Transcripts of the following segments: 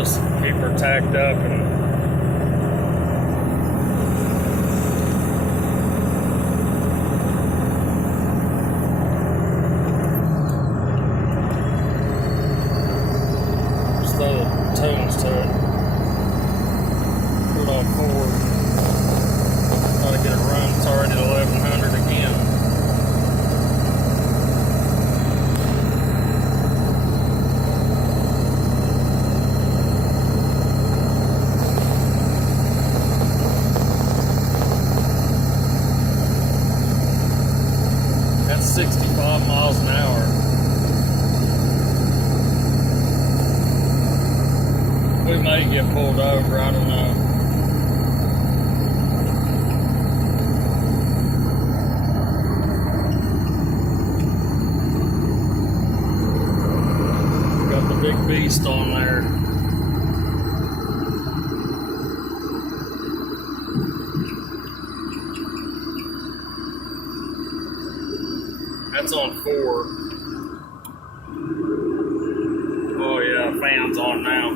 just keep her tacked up and just throw the tunes to it. Put it on forward. Try to get it run. It's already at 1100 again. That's 65 miles an hour. We may get pulled over, I don't know. Got the big beast on there. That's on 4. Oh yeah, fan's on now.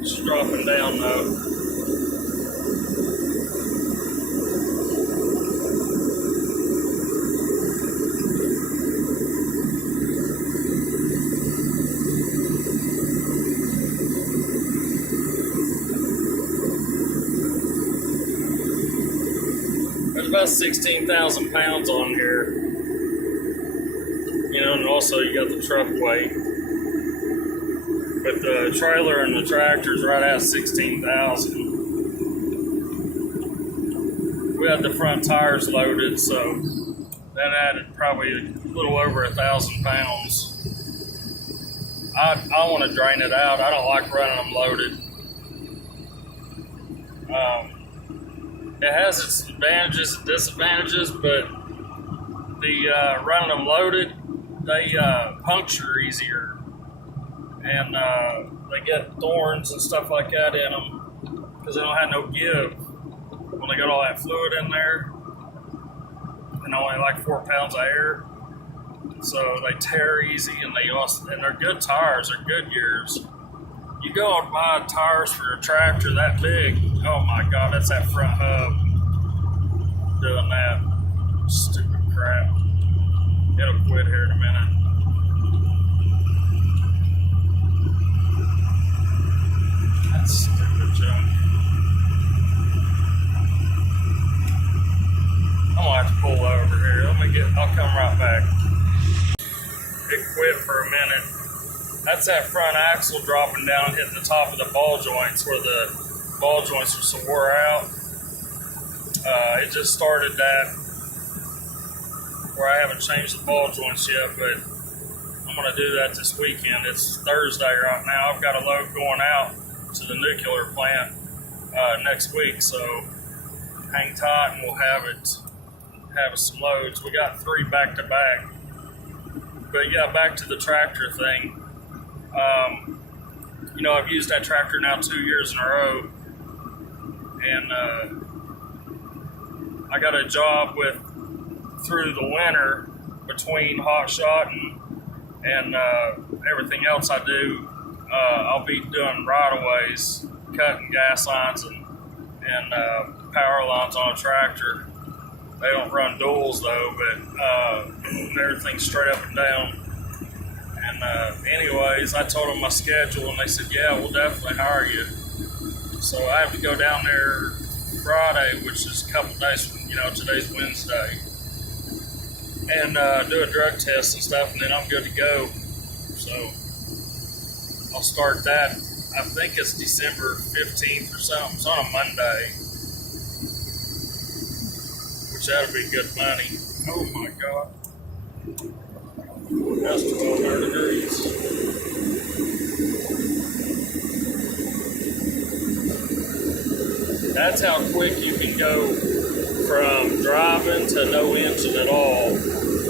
It's dropping down though. There's about 16,000 pounds on here. You know, and also you got the truck weight. But the trailer and the tractor's right at 16,000. We had the front tires loaded, so that added probably a little over 1,000 pounds. I want to drain it out. I don't like running them loaded. It has its advantages and disadvantages, but the running them loaded, they puncture easier, and they get thorns and stuff like that in them because they don't have no give when they got all that fluid in there and only like 4 pounds of air. So they tear easy, and they're good tires. They're good years. You go and buy tires for a tractor that big, oh my God, that's that front hub doing that stupid crap. It'll quit here in a minute. That's stupid junk. I'm gonna have to pull over here. I'll come right back. It quit for a minute. That's that front axle dropping down, hitting the top of the ball joints where the ball joints are so wore out. It just started that where I haven't changed the ball joints yet, but I'm going to do that this weekend. It's Thursday right now. I've got a load going out to the nuclear plant next week, so hang tight and we'll have some loads. We got 3 back to back. But yeah, back to the tractor thing. You know, I've used that tractor now 2 years in a row, and I got a job through the winter between hot shot and everything else I do. I'll be doing right-of-ways, cutting gas lines and power lines on a tractor. They don't run duals though, but everything's straight up and down. And anyways, I told them my schedule, and they said, yeah, we'll definitely hire you. So I have to go down there Friday, which is a couple days from, today's Wednesday, and do a drug test and stuff, and then I'm good to go. So I'll start that. I think it's December 15th or something. It's on a Monday, which that'll be good money. Oh my God. That's 1,200 degrees. That's how quick you can go from driving to no engine at all,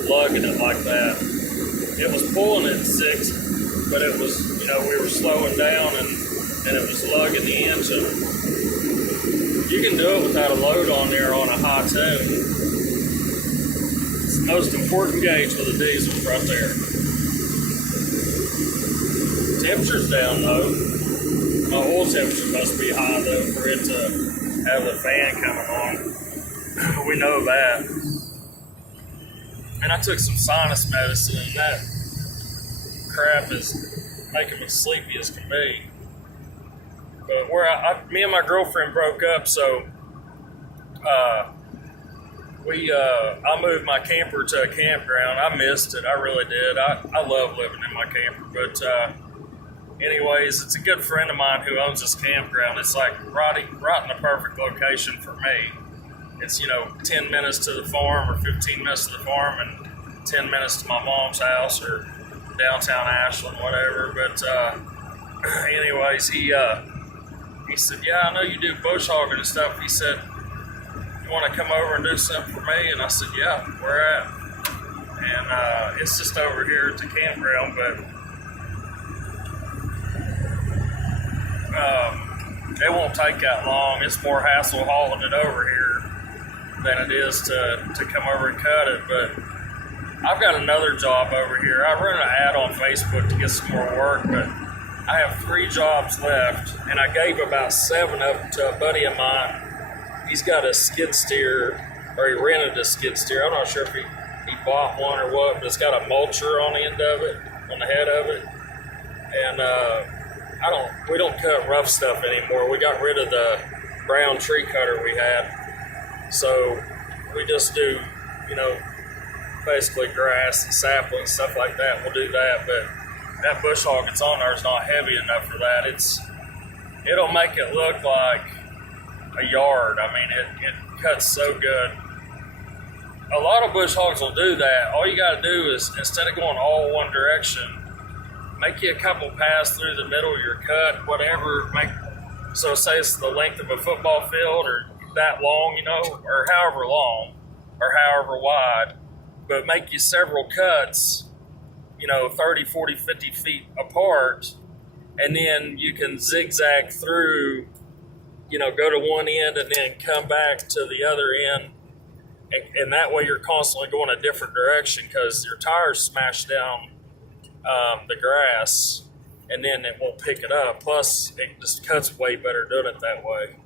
lugging it like that. It was pulling at 6, but it was, we were slowing down and it was lugging the engine. You can do it without a load on there on a high tune. It's the most important gauge with a diesel right there. Temperature's down though. My oil temperature must be high though for it to have the fan coming on. We know that. And I took some sinus medicine, and that crap is making me sleepy as can be. But me and my girlfriend broke up, so I moved my camper to a campground. I missed it. I really did. I love living in my camper. But anyways, it's a good friend of mine who owns this campground. It's like right in the perfect location for me. It's, 10 minutes to the farm or 15 minutes to the farm and 10 minutes to my mom's house or downtown Ashland, whatever. But anyways, he said, yeah, I know you do bush hogging and stuff. He said, you want to come over and do something for me? And I said, yeah, where at? And it's just over here at the campground, but it won't take that long. It's more hassle hauling it over here than it is to come over and cut it. But I've got another job over here. I run an ad on Facebook to get some more work, but I have 3 jobs left, and I gave about 7 of them to a buddy of mine. He's got a skid steer, or he rented a skid steer. I'm not sure if he bought one or what, but it's got a mulcher on the end of it, on the head of it. And we don't cut rough stuff anymore. We got rid of the brown tree cutter we had. So we just do, basically grass and saplings, stuff like that. We'll do that, but that bush hog that's on there is not heavy enough for that. It'll make it look like a yard. I mean, it cuts so good. A lot of bush hogs will do that. All you got to do is, instead of going all one direction, make you a couple paths through the middle of your cut, whatever. So say it's the length of a football field or that long, or however long or however wide, but make you several cuts, 30, 40, 50 feet apart, and then you can zigzag through, go to one end and then come back to the other end. And that way you're constantly going a different direction because your tires smash down the grass, and then it won't pick it up. Plus, it just cuts way better doing it that way.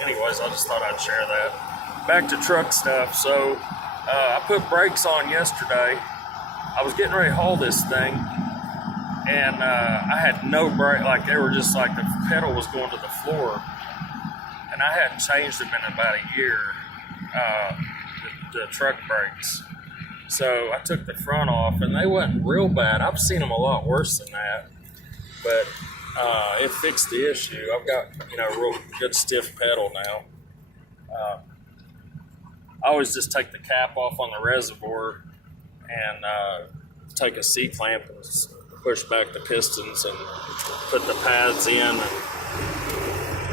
Anyways, I just thought I'd share that. Back to truck stuff. So I put brakes on yesterday. I was getting ready to haul this thing, and I had no brake. Like, they were just like the pedal was going to the floor, and I hadn't changed them in about a year. The truck brakes. So I took the front off, and they wasn't real bad. I've seen them a lot worse than that, but it fixed the issue. I've got a real good stiff pedal now. I always just take the cap off on the reservoir and take a C-clamp and push back the pistons and put the pads in and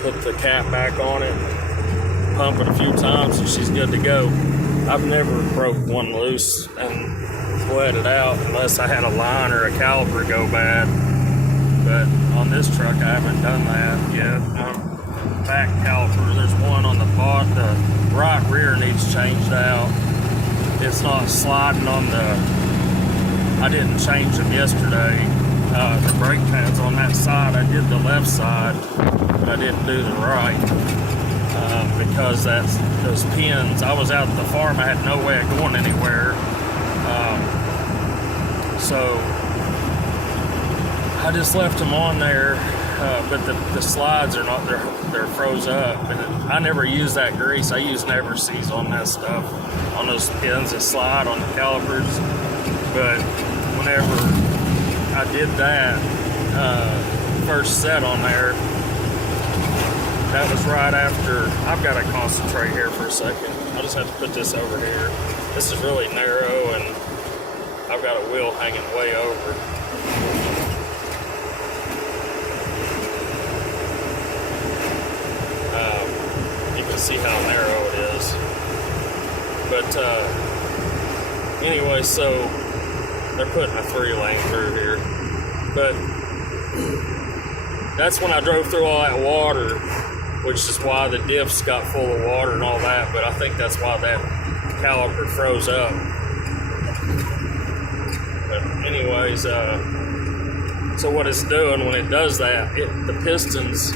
put the cap back on it, pump it a few times, and she's good to go. I've never broke one loose and bled it out unless I had a line or a caliper go bad. But on this truck, I haven't done that yet. Back caliper, there's one on the bottom. The right rear needs changed out. It's not sliding on I didn't change them yesterday. The brake pads on that side, I did the left side, but I didn't do the right. Because those pins, I was out at the farm, I had no way of going anywhere. So I just left them on there, but the slides are not, they're froze up. And I never use that grease. I use Never Seas on that stuff, on those pins that slide on the calipers. But whenever I did that first set on there, that was right after. I've got to concentrate here for a second. I just have to put this over here. This is really narrow, and I've got a wheel hanging way over. You can see how narrow it is. But anyway, so they're putting a 3-lane through here. But that's when I drove through all that water, which is why the diffs got full of water and all that. But I think that's why that caliper froze up. anyways, so what it's doing when it does that, the pistons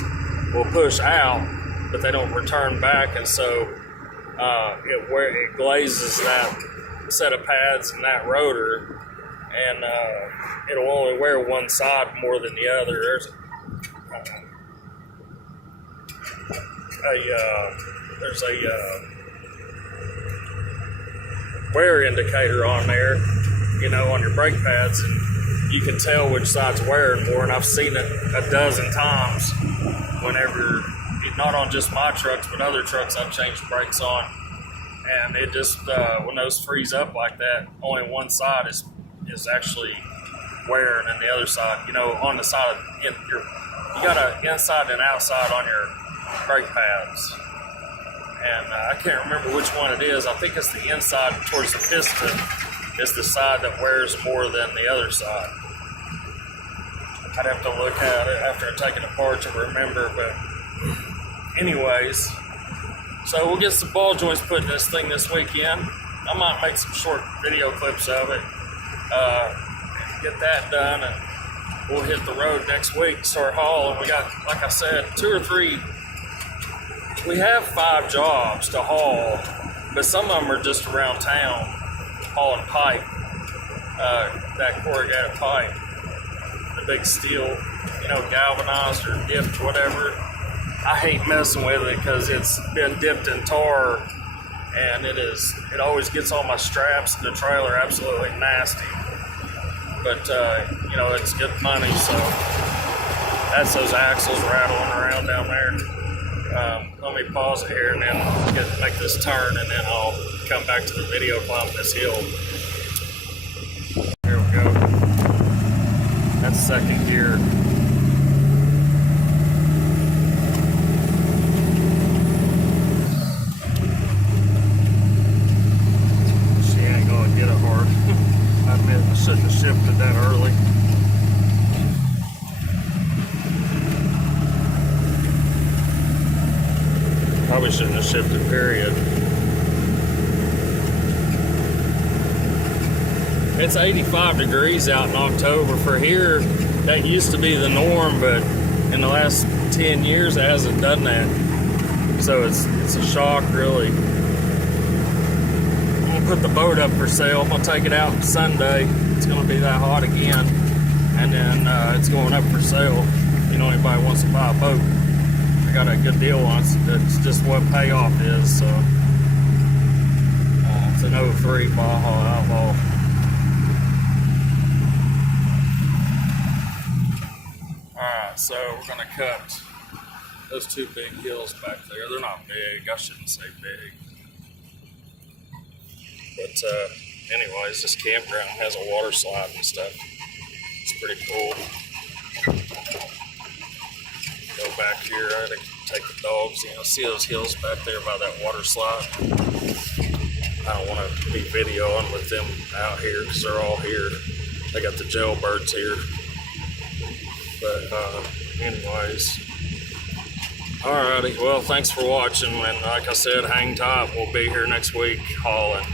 will push out, but they don't return back, and so it glazes that set of pads and that rotor, and it'll only wear one side more than the other. There's a wear indicator on there, on your brake pads, and you can tell which side's wearing more, and I've seen it a dozen times whenever, not on just my trucks, but other trucks I've changed brakes on, and it just, when those freeze up like that, only one side is actually wearing, and the other side, on the side, you got an inside and outside on your brake pads, and I can't remember which one it is. I think it's the inside towards the piston is the side that wears more than the other side. I'd have to look at it after I take it apart to remember, but anyways, so we'll get some ball joints put in this thing this weekend. I might make some short video clips of it, get that done, and we'll hit the road next week, start hauling. We got, like I said, 2 or 3. We have 5 jobs to haul, but some of them are just around town hauling pipe, that corrugated pipe, the big steel, galvanized or dipped, whatever. I hate messing with it because it's been dipped in tar, and it always gets on my straps and the trailer, absolutely nasty. But it's good money, so that's those axles rattling around down there. Let me pause it here and then make this turn, and then I'll come back to the video climbing this hill. Here we go. That's second gear. She ain't gonna get it hard. I admit I shouldn't have shifted that early. Probably shouldn't have shifted, period. It's 85 degrees out in October. For here, that used to be the norm, but in the last 10 years, it hasn't done that. So it's a shock, really. I'm gonna put the boat up for sale. I'm gonna take it out Sunday. It's gonna be that hot again. And then it's going up for sale. Anybody wants to buy a boat. Got a good deal on it. That's just what payoff is. So it's an 03 Baja Outlaw. Alright, so we're gonna cut those 2 big hills back there. They're not big, I shouldn't say big, but anyways, this campground has a water slide and stuff. It's pretty cool. Go back here, I had to take the dogs, see those hills back there by that water slide. I don't want to be videoing with them out here because they're all here. They got the jailbirds here. But anyways, alrighty, well, thanks for watching, and like I said, hang tight. We'll be here next week hauling.